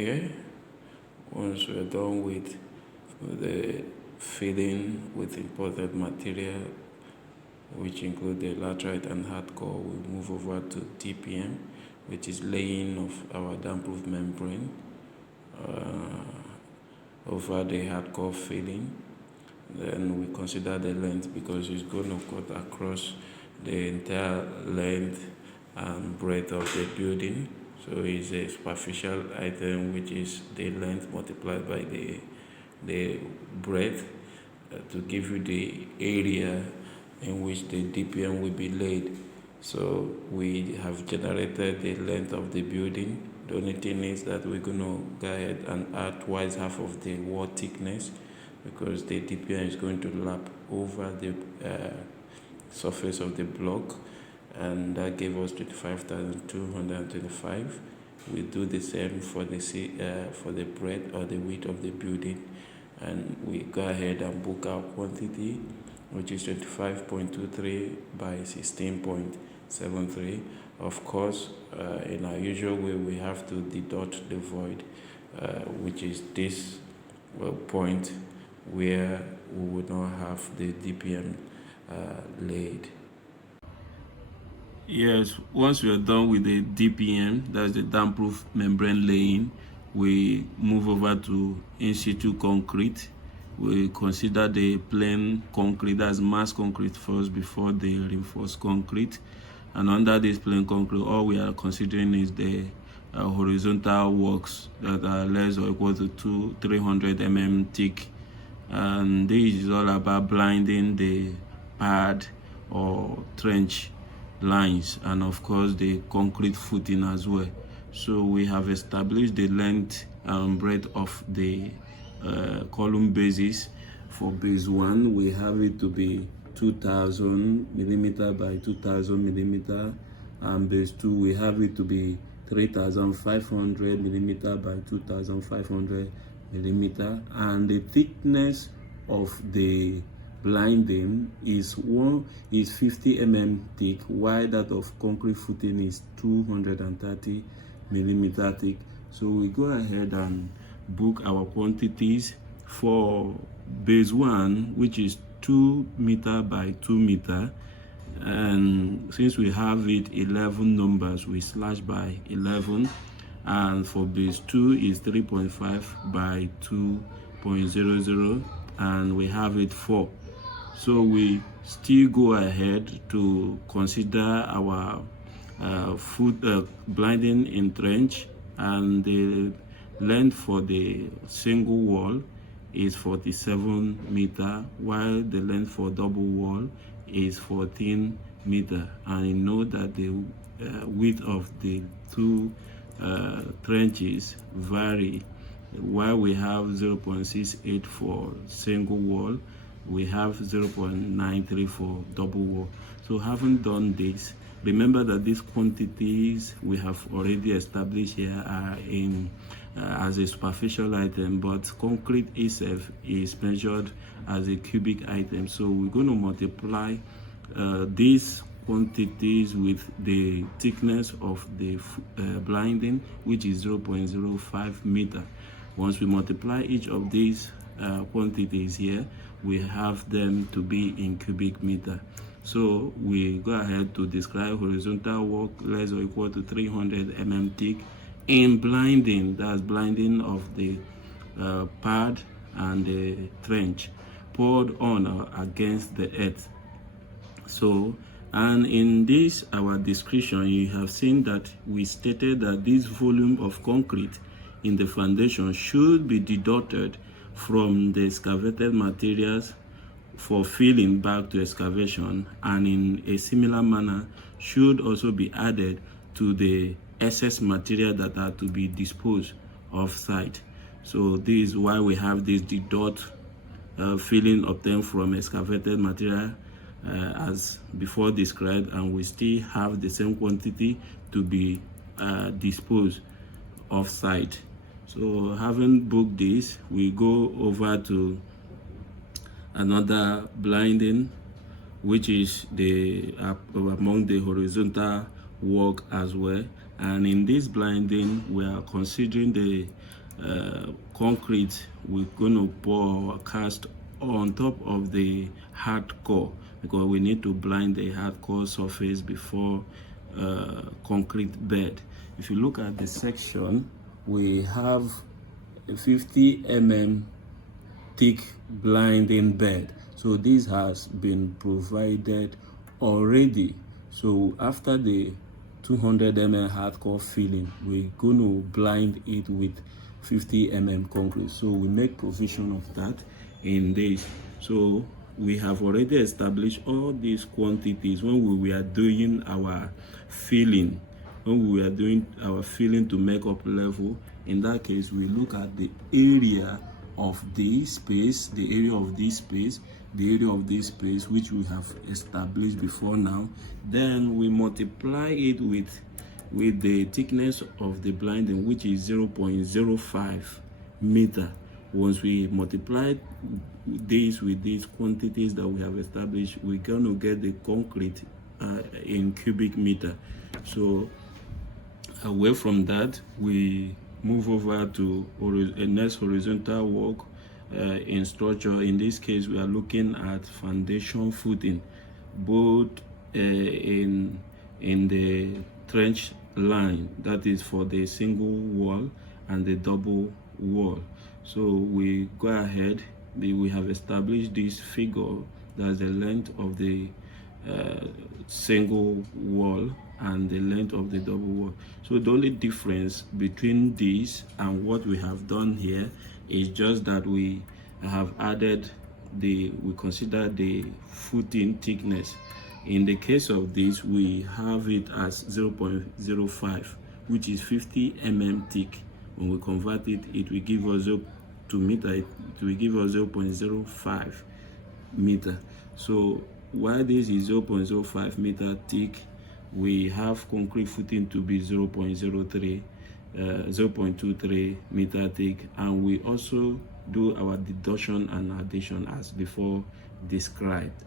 Okay, once we're done with the filling with imported material, which include the laterite and hardcore, we move over to DPM, which is laying of our damp-proof membrane over the hardcore filling. Then we consider the length because it's going to cut across the entire length and breadth of the building. So it's a superficial item, which is the length multiplied by the breadth to give you the area in which the DPM will be laid. So we have generated the length of the building. The only thing is that we're going to go ahead and add twice half of the wall thickness, because the DPM is going to lap over the surface of the block, and that gave us 25,225. We do the same for the breadth or the width of the building, and we go ahead and book our quantity, which is 25.23 by 16.73. Of course, in our usual way, we have to deduct the void, which is this point where we would not have the DPM laid. Yes, once we are done with the DPM, that's the damp-proof membrane laying, we move over to Insitu concrete. We consider the plain concrete, that's mass concrete first before the reinforced concrete. And under this plain concrete, all we are considering is the horizontal works that are less or equal to 300 mm thick. And this is all about blinding the pad or trench lines, and of course the concrete footing as well. So we have established the length and breadth of the column bases. For base 1, we have it to be 2000 millimeter by 2000 millimeter, and base 2 we have it to be 3500 millimeter by 2500 millimeter, and the thickness of the blinding is 50 mm thick, while that of concrete footing is 230 millimeter thick. So we go ahead and book our quantities for base 1, which is 2 meter by 2 meter, and since we have it 11 numbers, we slash by 11. And for base 2 is 3.5 by 2.00, and we have it 4. So we still go ahead to consider our blinding in trench, and the length for the single wall is 47 meter, while the length for double wall is 14 meter. And you know that the width of the two trenches vary. While we have 0.68 for single wall, we have 0.93 for double wall. So having done this, remember that these quantities we have already established here are in as a superficial item, but concrete itself is measured as a cubic item. So we're going to multiply these quantities with the thickness of the blinding, which is 0.05 meter. Once we multiply each of these quantities here, we have them to be in cubic meter. So we go ahead to describe horizontal work less or equal to 300 mm thick in blinding, that's blinding of the pad and the trench, poured on or against the earth. So, and in this our description, you have seen that we stated that this volume of concrete in the foundation should be deducted from the excavated materials for filling back to excavation, and in a similar manner should also be added to the excess material that are to be disposed off site. So this is why we have this deduct filling obtained from excavated material as before described, and we still have the same quantity to be disposed off site. So having booked this, we go over to another blinding, which is the among the horizontal work as well, And in this blinding, we are considering the concrete we're going to pour or cast on top of the hard core, because we need to blind the hard core surface before concrete bed. If you look at the section, we have a 50 mm thick blinding bed. So this has been provided already. So after the 200 mm hardcore filling, we're going to blind it with 50 mm concrete. So we make provision of that in this. So we have already established all these quantities when we were doing our filling. When we were doing our filling to make up level, in that case, we look at the area of this space, the area of this space, the area of this space, which we have established before now. Then we multiply it with the thickness of the blinding, which is 0.05 meter. Once we multiply this with these quantities that we have established, we're going to get the concrete in cubic meter. So away from that, we move over to a next horizontal work in structure. In this case, we are looking at foundation footing, both in the trench line, that is for the single wall and the double wall. So we go ahead, we have established this figure, that's the length of the single wall and the length of the double wall. So the only difference between this and what we have done here is just that we have added we consider the footing thickness. In the case of this, we have it as 0.05, which is 50 mm thick. When we convert it, it will give us 0.05 meter. So while this is 0.05 meter thick, we have concrete footing to be 0.23 meter thick, and we also do our deduction and addition as before described.